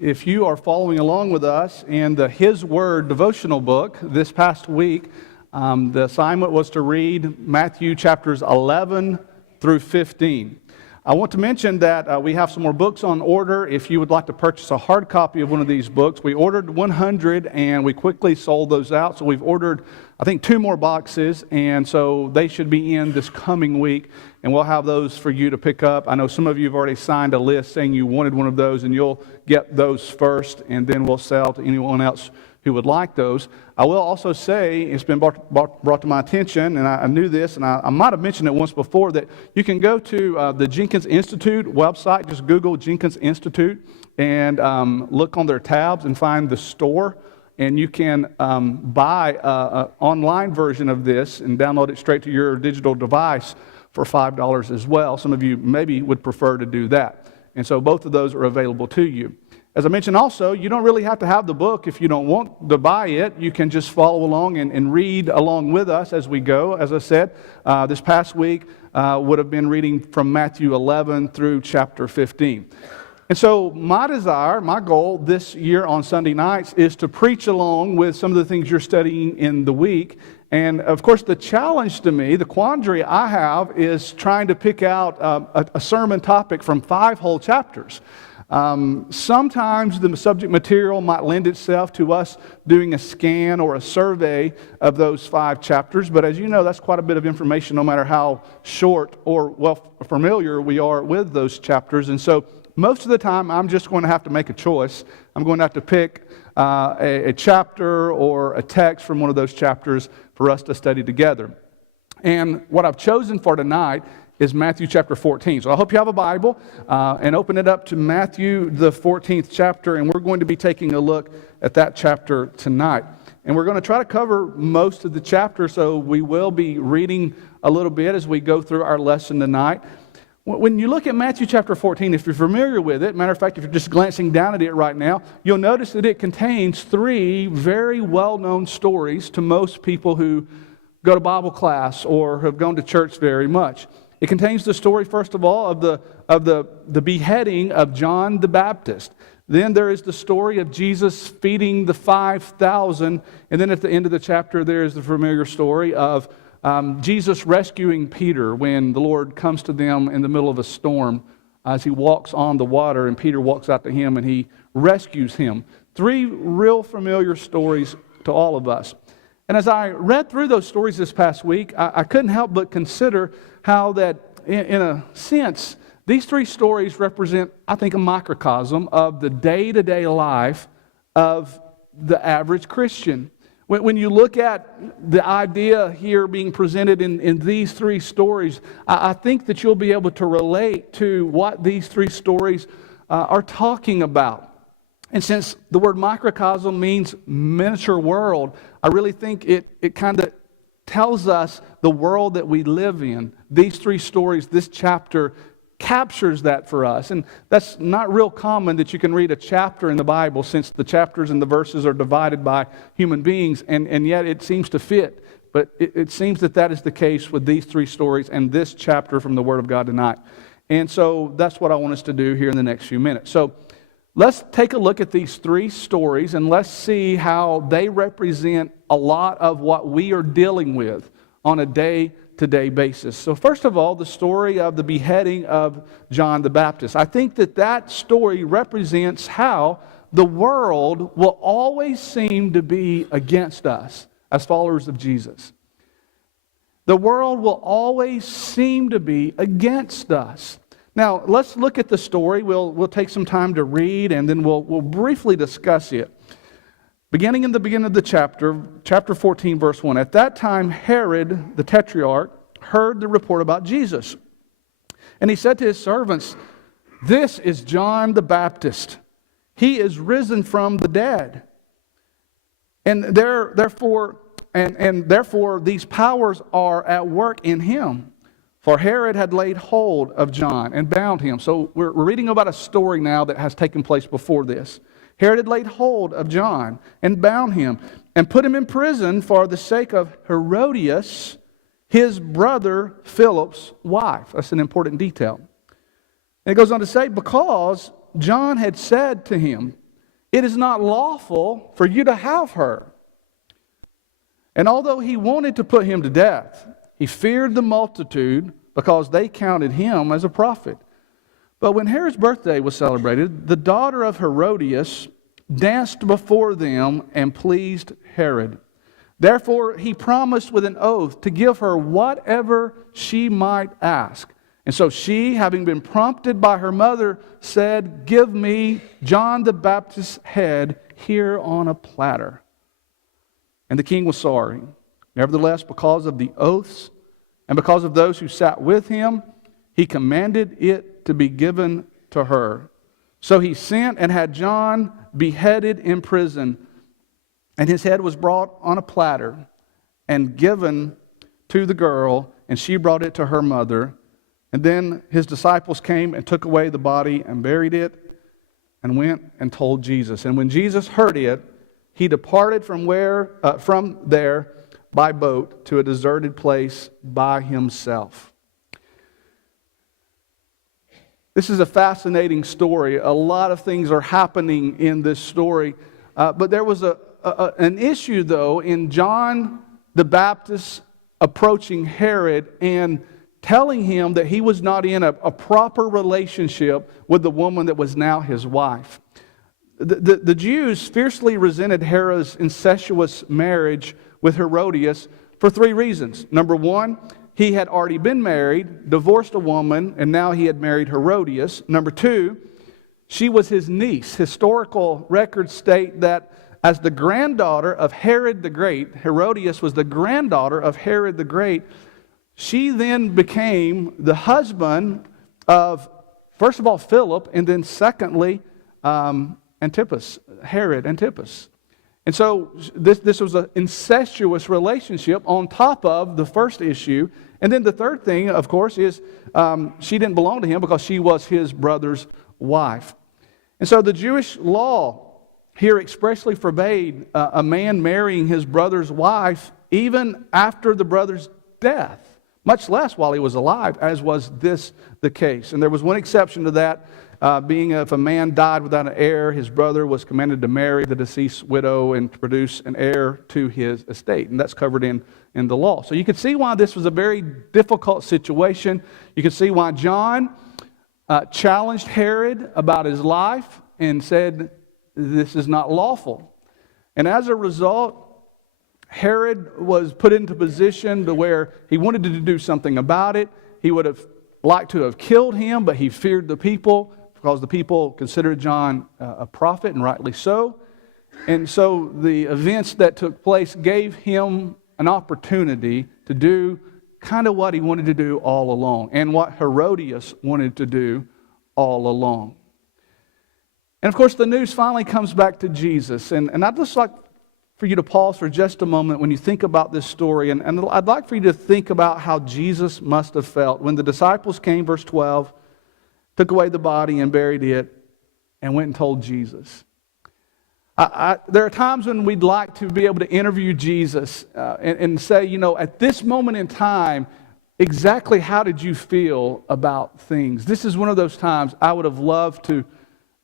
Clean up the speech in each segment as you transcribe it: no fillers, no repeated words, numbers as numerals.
If you are following along with us in the His Word devotional book this past week, the assignment was to read Matthew chapters 11 through 15. I want to mention that we have some more books on order. If you would like to purchase a hard copy of one of these books, we ordered 100 and we quickly sold those out. So we've ordered, I think, 2 more boxes, and so they should be in this coming week, and we'll have those for you to pick up. I know some of you have already signed a list saying you wanted one of those, and you'll get those first, and then we'll sell to anyone else who would like those. I will also say, it's been brought to my attention, and I knew this, and I might have mentioned it once before, that you can go to the Jenkins Institute website. Just Google Jenkins Institute and look on their tabs and find the store, and you can buy an online version of this and download it straight to your digital device for $5 as well. Some of you maybe would prefer to do that, and so both of those are available to you. As I mentioned also, you don't really have to have the book if you don't want to buy it. You can just follow along and read along with us as we go. As I said, this past week would have been reading from Matthew 11 through chapter 15. And so my desire, my goal this year on Sunday nights is to preach along with some of the things you're studying in the week. And of course, the challenge to me, the quandary I have, is trying to pick out a sermon topic from 5 whole chapters. Sometimes the subject material might lend itself to us doing a scan or a survey of those 5 chapters, but as you know, that's quite a bit of information no matter how short or well familiar we are with those chapters. And so most of the time I'm just going to have to make a choice. I'm going to have to pick a chapter or a text from one of those chapters for us to study together. And what I've chosen for tonight is Matthew chapter 14. So I hope you have a Bible and open it up to Matthew the 14th chapter, and we're going to be taking a look at that chapter tonight. And we're going to try to cover most of the chapter, so we will be reading a little bit as we go through our lesson tonight. When you look at Matthew chapter 14, if you're familiar with it, matter of fact, if you're just glancing down at it right now, you'll notice that it contains 3 very well-known stories to most people who go to Bible class or have gone to church very much. It contains the story, first of all, of the beheading of John the Baptist. Then there is the story of Jesus feeding the 5,000. And then at the end of the chapter, there is the familiar story of Jesus rescuing Peter when the Lord comes to them in the middle of a storm as he walks on the water, and Peter walks out to him and he rescues him. 3 real familiar stories to all of us. And as I read through those stories this past week, I couldn't help but consider how that, in a sense, these 3 stories represent, I think, a microcosm of the day-to-day life of the average Christian. When you look at the idea here being presented in these 3 stories, I think that you'll be able to relate to what these 3 stories are talking about. And since the word microcosm means miniature world, I really think it kind of tells us the world that we live in. These 3 stories, this chapter captures that for us. And that's not real common that you can read a chapter in the Bible, since the chapters and the verses are divided by human beings, and yet it seems to fit. But it seems that is the case with these 3 stories and this chapter from the Word of God tonight. And so that's what I want us to do here in the next few minutes. So let's take a look at these 3 stories and let's see how they represent a lot of what we are dealing with on a day-to-day basis. So first of all, the story of the beheading of John the Baptist. I think that story represents how the world will always seem to be against us as followers of Jesus. The world will always seem to be against us. Now, let's look at the story. We'll take some time to read, and then we'll briefly discuss it. Beginning in the beginning of the chapter 14, verse 1. At that time, Herod, the Tetrarch, heard the report about Jesus. And he said to his servants, "This is John the Baptist. He is risen from the dead. And therefore these powers are at work in him. For Herod had laid hold of John and bound him." So we're reading about a story now that has taken place before this. Herod had laid hold of John and bound him and put him in prison for the sake of Herodias, his brother Philip's wife. That's an important detail. And it goes on to say, because John had said to him, it is not lawful for you to have her." And although he wanted to put him to death, he feared the multitude because they counted him as a prophet. But when Herod's birthday was celebrated, the daughter of Herodias danced before them and pleased Herod. Therefore, he promised with an oath to give her whatever she might ask. And so she, having been prompted by her mother, said, "Give me John the Baptist's head here on a platter." And the king was sorry. Nevertheless, because of the oaths and because of those who sat with him, he commanded it to be given to her. So he sent and had John beheaded in prison, and his head was brought on a platter and given to the girl, and she brought it to her mother. And then his disciples came and took away the body and buried it and went and told Jesus. And when Jesus heard it, he departed from there by boat to a deserted place by himself. This is a fascinating story. A lot of things are happening in this story. But there was an issue, though, in John the Baptist approaching Herod and telling him that he was not in a proper relationship with the woman that was now his wife. The Jews fiercely resented Herod's incestuous marriage with Herodias for three reasons. Number one, he had already been married, divorced a woman, and now he had married Herodias. Number two, she was his niece. Historical records state that as the granddaughter of Herod the Great, Herodias was the granddaughter of Herod the Great, she then became the husband of, first of all, Philip, and then secondly, Antipas, Herod Antipas. And so this was an incestuous relationship on top of the first issue. And then the third thing, of course, is she didn't belong to him because she was his brother's wife. And so the Jewish law here expressly forbade a man marrying his brother's wife even after the brother's death, much less while he was alive, as was this the case. And there was one exception to that, being if a man died without an heir, his brother was commanded to marry the deceased widow and to produce an heir to his estate. And that's covered in the law. So you can see why this was a very difficult situation. You can see why John challenged Herod about his life and said, "This is not lawful." And as a result, Herod was put into position to where he wanted to do something about it. He would have liked to have killed him, but he feared the people because the people considered John a prophet, and rightly so. And so the events that took place gave him an opportunity to do kind of what he wanted to do all along, and what Herodias wanted to do all along. And of course, the news finally comes back to Jesus. And I'd just like for you to pause for just a moment when you think about this story. And I'd like for you to think about how Jesus must have felt when the disciples came, verse 12, took away the body and buried it, and went and told Jesus. There are times when we'd like to be able to interview Jesus and say, you know, at this moment in time, exactly how did you feel about things? This is one of those times I would have loved to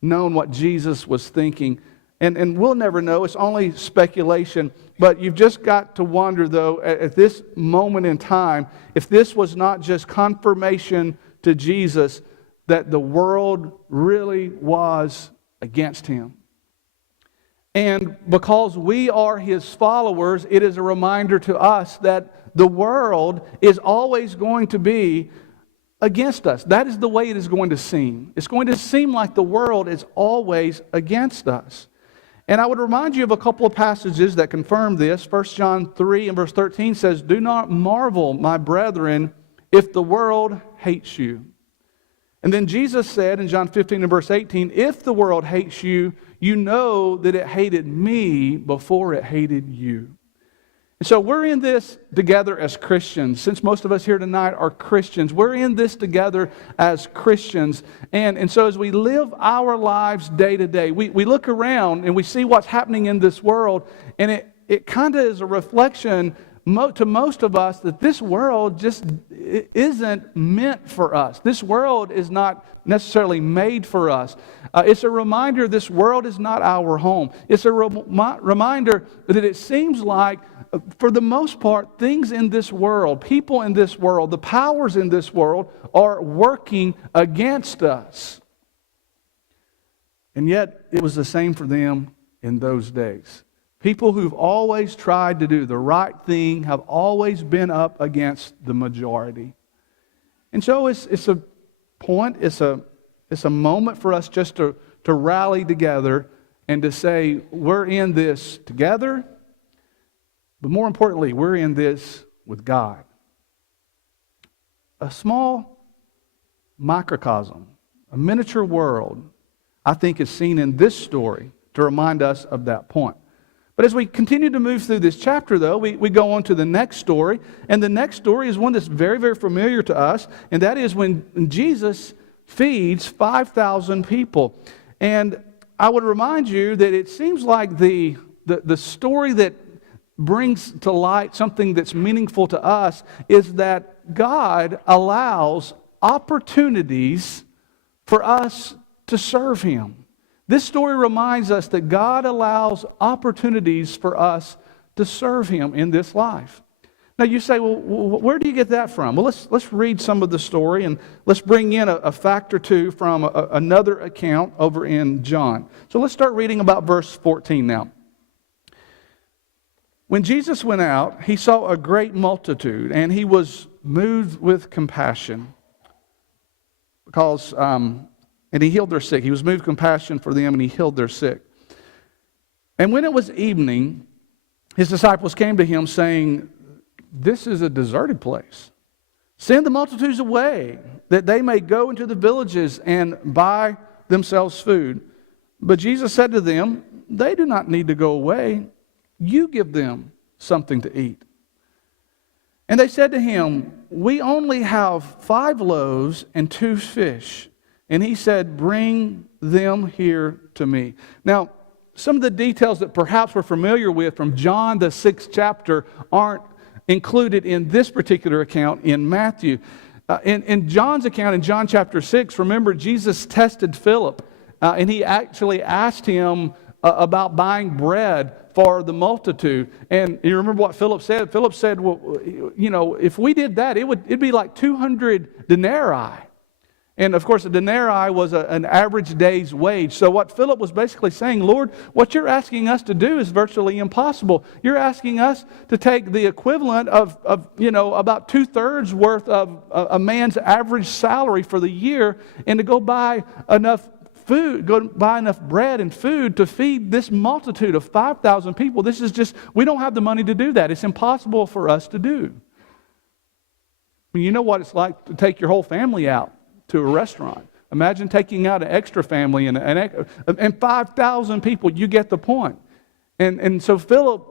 known what Jesus was thinking. And we'll never know. It's only speculation. But you've just got to wonder, though, at this moment in time, if this was not just confirmation to Jesus that the world really was against him. And because we are his followers, it is a reminder to us that the world is always going to be against us. That is the way it is going to seem. It's going to seem like the world is always against us. And I would remind you of a couple of passages that confirm this. 1 John 3 and verse 13 says, "Do not marvel, my brethren, if the world hates you." And then Jesus said in John 15 and verse 18, "If the world hates you, you know that it hated me before it hated you." And so we're in this together as Christians. Since most of us here tonight are Christians, we're in this together as Christians. And so as we live our lives day to day, we look around and we see what's happening in this world, and it kind of is a reflection, to most of us that this world just isn't meant for us. This world is not necessarily made for us. It's a reminder this world is not our home. It's a reminder that it seems like, for the most part, things in this world, people in this world, the powers in this world are working against us. And yet, it was the same for them in those days. People who've always tried to do the right thing have always been up against the majority. And so it's a point, it's a moment for us just to rally together and to say, we're in this together, but more importantly, we're in this with God. A small microcosm, a miniature world, I think is seen in this story to remind us of that point. But as we continue to move through this chapter, though, we go on to the next story. And the next story is one that's very, very familiar to us. And that is when Jesus feeds 5,000 people. And I would remind you that it seems like the story that brings to light something that's meaningful to us is that God allows opportunities for us to serve Him. This story reminds us that God allows opportunities for us to serve Him in this life. Now you say, well, where do you get that from? Well, let's read some of the story, and let's bring in a fact or two from another account over in John. So let's start reading about verse 14 now. When Jesus went out, He saw a great multitude, and He was moved with compassion because... And He healed their sick. He was moved with compassion for them, and He healed their sick. And when it was evening, His disciples came to Him, saying, "This is a deserted place. Send the multitudes away, that they may go into the villages and buy themselves food." But Jesus said to them, "They do not need to go away. You give them something to eat." And they said to Him, "We only have 5 loaves and 2 fish." And He said, "Bring them here to me." Now, some of the details that perhaps we're familiar with from John, the 6th chapter, aren't included in this particular account in Matthew. In John's account, in John chapter 6, remember Jesus tested Philip, and He actually asked him about buying bread for the multitude. And you remember what Philip said? Philip said, well, you know, if we did that, it'd be like 200 denarii. And of course, a denarii was an average day's wage. So what Philip was basically saying, Lord, what you're asking us to do is virtually impossible. You're asking us to take the equivalent of about 2/3 worth of a man's average salary for the year, and to go buy enough food, go buy enough bread and food to feed this multitude of 5,000 people. This is just, we don't have the money to do that. It's impossible for us to do. I mean, you know what it's like to take your whole family out to a restaurant. Imagine taking out an extra family and 5,000 people. You get the point. And so Philip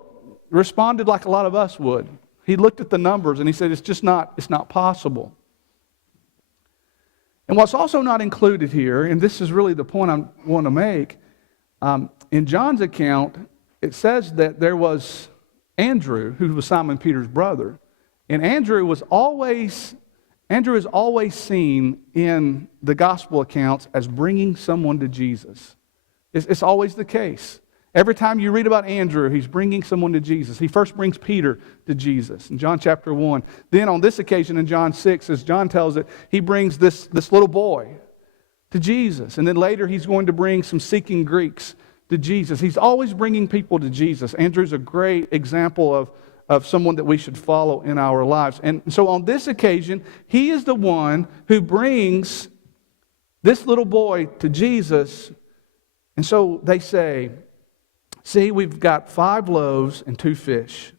responded like a lot of us would. He looked at the numbers and he said, it's not possible. And what's also not included here, and this is really the point I want to make, in John's account, it says that there was Andrew, who was Simon Peter's brother, and Andrew is always seen in the gospel accounts as bringing someone to Jesus. It's always the case. Every time you read about Andrew, he's bringing someone to Jesus. He first brings Peter to Jesus in John chapter 1. Then on this occasion in John 6, as John tells it, he brings this little boy to Jesus. And then later he's going to bring some seeking Greeks to Jesus. He's always bringing people to Jesus. Andrew's a great example of someone that we should follow in our lives. And so on this occasion, he is the one who brings this little boy to Jesus. And so they say, see, we've got 5 loaves and 2 fish.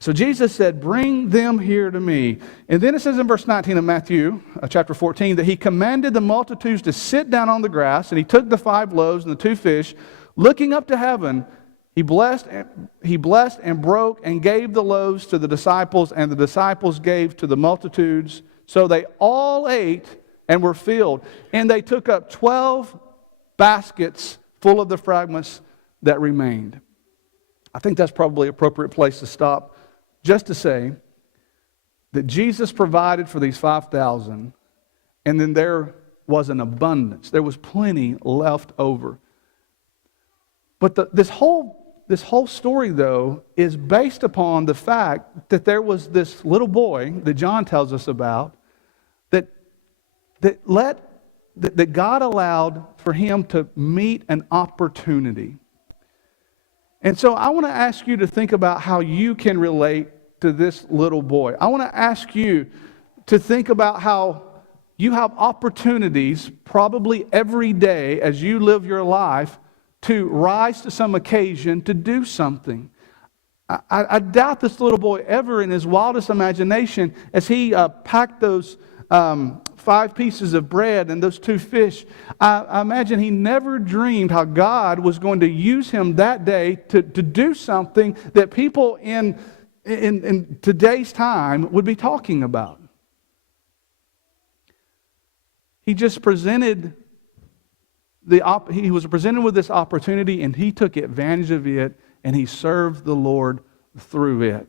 So Jesus said, bring them here to me. And then it says in verse 19 of Matthew chapter 14 that He commanded the multitudes to sit down on the grass, and He took the 5 loaves and the 2 fish, looking up to heaven, He blessed and broke and gave the loaves to the disciples, and the disciples gave to the multitudes. So they all ate and were filled. And they took up 12 baskets full of the fragments that remained. I think that's probably an appropriate place to stop just to say that Jesus provided for these 5,000, and then there was an abundance. There was plenty left over. But this whole story, though, is based upon the fact that there was this little boy that John tells us about that God allowed for him to meet an opportunity. And so I want to ask you to think about how you can relate to this little boy. I want to ask you to think about how you have opportunities probably every day as you live your life to rise to some occasion to do something. I doubt this little boy ever in his wildest imagination, as he packed those 5 pieces of bread and those 2 fish, I imagine he never dreamed how God was going to use him that day to do something that people in today's time would be talking about. He just he was presented with this opportunity, and he took advantage of it, and he served the Lord through it.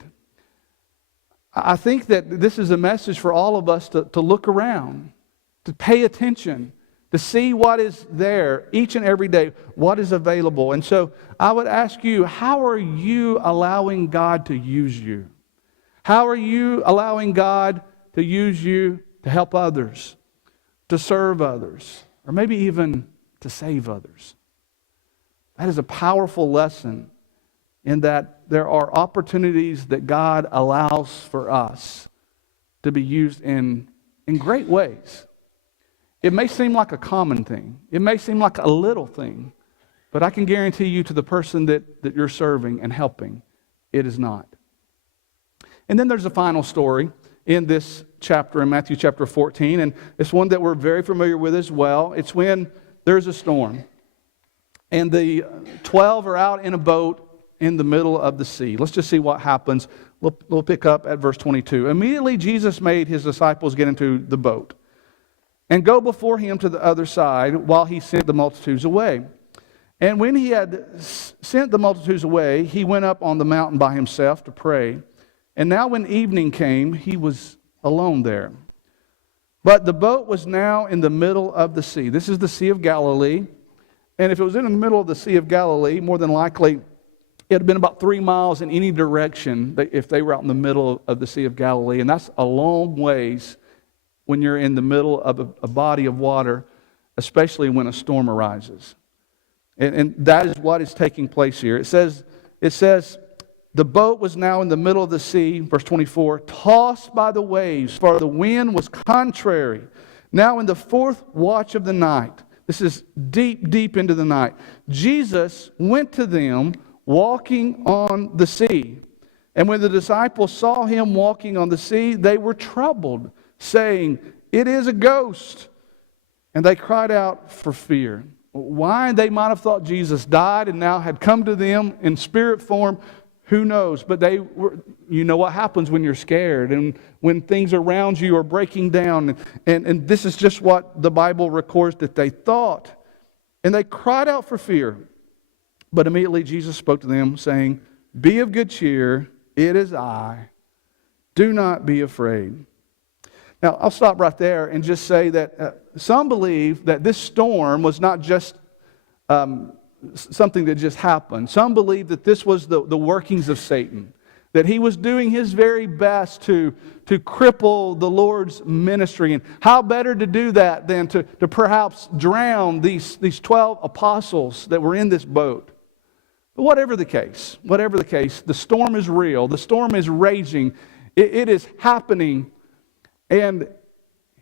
I think that this is a message for all of us to look around, to pay attention, to see what is there each and every day, what is available. And so I would ask you, how are you allowing God to use you? How are you allowing God to use you to help others, to serve others, or maybe even to save others? That is a powerful lesson, in that there are opportunities that God allows for us to be used in great ways. It may seem like a common thing. It may seem like a little thing. But I can guarantee you, to the person that you're serving and helping, it is not. And then there's a final story in this chapter, in Matthew chapter 14, and it's one that we're very familiar with as well. It's when there's a storm, and the 12 are out in a boat in the middle of the sea. Let's just see what happens. We'll pick up at verse 22. Immediately Jesus made his disciples get into the boat and go before him to the other side, while he sent the multitudes away. And when he had sent the multitudes away, he went up on the mountain by himself to pray. And now when evening came, he was alone there. But the boat was now in the middle of the sea. This is the Sea of Galilee. And if it was in the middle of the Sea of Galilee, more than likely it had been about 3 miles in any direction if they were out in the middle of the Sea of Galilee. And that's a long ways when you're in the middle of a body of water, especially when a storm arises. And that is what is taking place here. It says, the boat was now in the middle of the sea, verse 24, tossed by the waves, for the wind was contrary. Now in the 4th watch of the night, this is deep, deep into the night, Jesus went to them walking on the sea. And when the disciples saw him walking on the sea, they were troubled, saying, "It is a ghost." And they cried out for fear. Why they might have thought Jesus died and now had come to them in spirit form, who knows? But you know what happens when you're scared and when things around you are breaking down. And this is just what the Bible records that they thought. And they cried out for fear. But immediately Jesus spoke to them, saying, "Be of good cheer, it is I. Do not be afraid." Now, I'll stop right there and just say that some believe that this storm was not just something that just happened. Some believe that this was the workings of Satan, that he was doing his very best to cripple the Lord's ministry. And how better to do that than to perhaps drown these 12 apostles that were in this boat. But whatever the case, the storm is real. The storm is raging. It is happening. And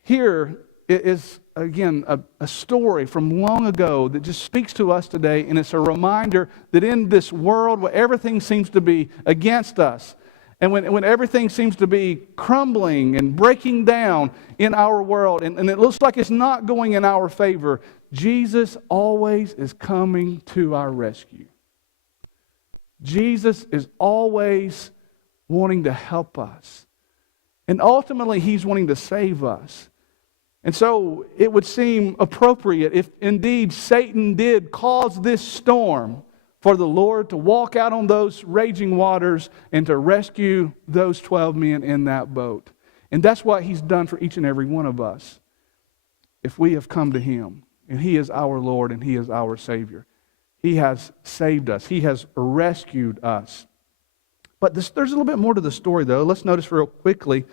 here is, again, a story from long ago that just speaks to us today, and it's a reminder that in this world where everything seems to be against us, and when everything seems to be crumbling and breaking down in our world, and it looks like it's not going in our favor, Jesus always is coming to our rescue. Jesus is always wanting to help us. And ultimately, he's wanting to save us. And so it would seem appropriate if indeed Satan did cause this storm for the Lord to walk out on those raging waters and to rescue those 12 men in that boat. And that's what He's done for each and every one of us. If we have come to Him, and He is our Lord and He is our Savior. He has saved us. He has rescued us. But there's a little bit more to the story, though. Let's notice real quickly.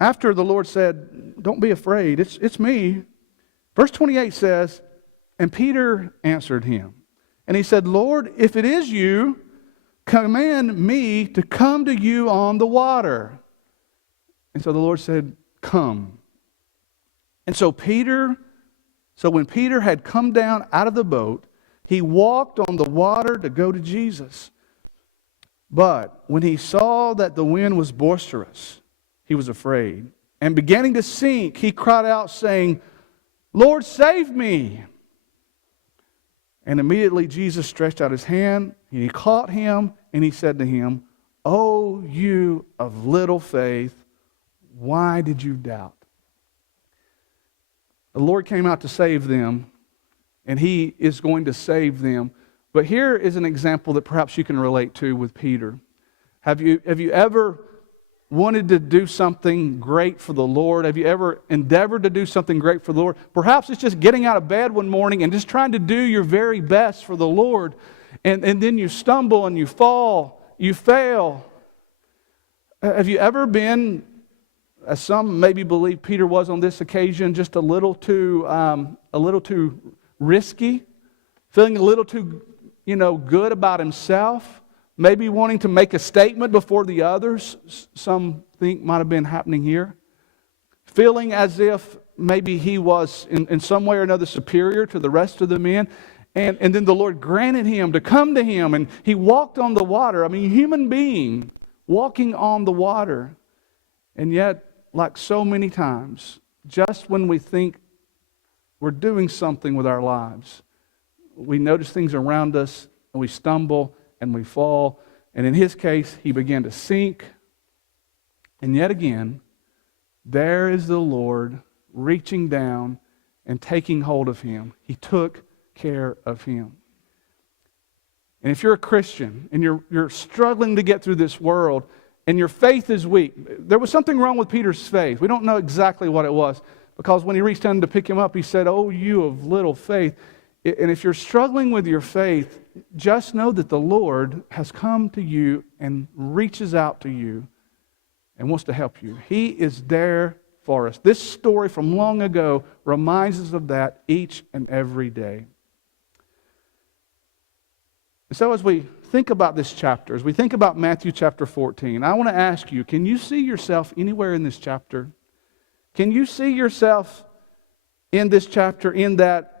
After the Lord said, don't be afraid, it's me. Verse 28 says, and Peter answered Him. And he said, Lord, if it is you, command me to come to you on the water. And so the Lord said, come. And so when Peter had come down out of the boat, he walked on the water to go to Jesus. But when he saw that the wind was boisterous, he was afraid. And beginning to sink, he cried out, saying, Lord, save me. And immediately Jesus stretched out His hand, and He caught him, and He said to him, O you of little faith, why did you doubt? The Lord came out to save them, and He is going to save them. But here is an example that perhaps you can relate to with Peter. Have you ever wanted to do something great for the Lord? Have you ever endeavored to do something great for the Lord? Perhaps it's just getting out of bed one morning and just trying to do your very best for the Lord, and then you stumble and you fall, you fail. Have you ever been, as some maybe believe Peter was on this occasion, just a little too risky, feeling a little too, good about himself, maybe wanting to make a statement before the others? Some think might have been happening here. Feeling as if maybe he was in some way or another superior to the rest of the men. And then the Lord granted him to come to Him, and he walked on the water. I mean, human being walking on the water. And yet, like so many times, just when we think we're doing something with our lives, we notice things around us, and we stumble, and we fall. And in his case, he began to sink. And yet again, there is the Lord reaching down and taking hold of him. He took care of him. And if you're a Christian and you're struggling to get through this world and your faith is weak, there was something wrong with Peter's faith. We don't know exactly what it was, because when he reached down to pick him up, he said, "Oh, you of little faith." And if you're struggling with your faith, just know that the Lord has come to you and reaches out to you and wants to help you. He is there for us. This story from long ago reminds us of that each and every day. And so as we think about this chapter, as we think about Matthew chapter 14, I want to ask you, can you see yourself anywhere in this chapter? Can you see yourself in this chapter in that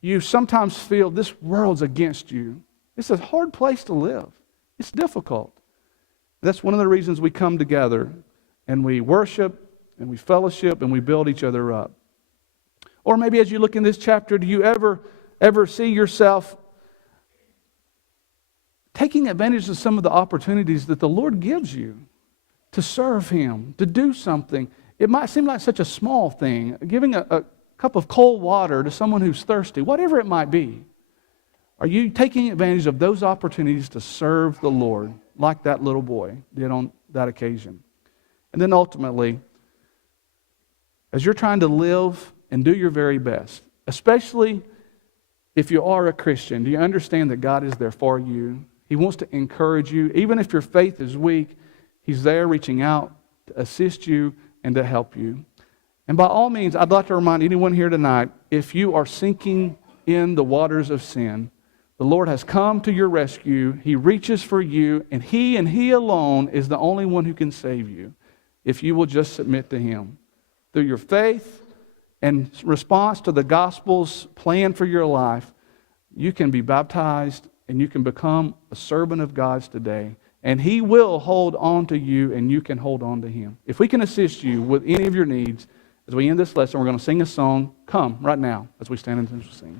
you sometimes feel this world's against you? It's a hard place to live. It's difficult. That's one of the reasons we come together and we worship and we fellowship and we build each other up. Or maybe as you look in this chapter, do you ever see yourself taking advantage of some of the opportunities that the Lord gives you to serve Him, to do something? It might seem like such a small thing, giving a cup of cold water to someone who's thirsty, whatever it might be. Are you taking advantage of those opportunities to serve the Lord like that little boy did on that occasion? And then ultimately, as you're trying to live and do your very best, especially if you are a Christian, do you understand that God is there for you? He wants to encourage you. Even if your faith is weak, He's there reaching out to assist you and to help you. And by all means, I'd like to remind anyone here tonight, if you are sinking in the waters of sin, the Lord has come to your rescue. He reaches for you, and He alone is the only one who can save you if you will just submit to Him. Through your faith and response to the gospel's plan for your life, you can be baptized and you can become a servant of God's today. And He will hold on to you, and you can hold on to Him. If we can assist you with any of your needs, as we end this lesson, we're going to sing a song. Come right now as we stand and sing.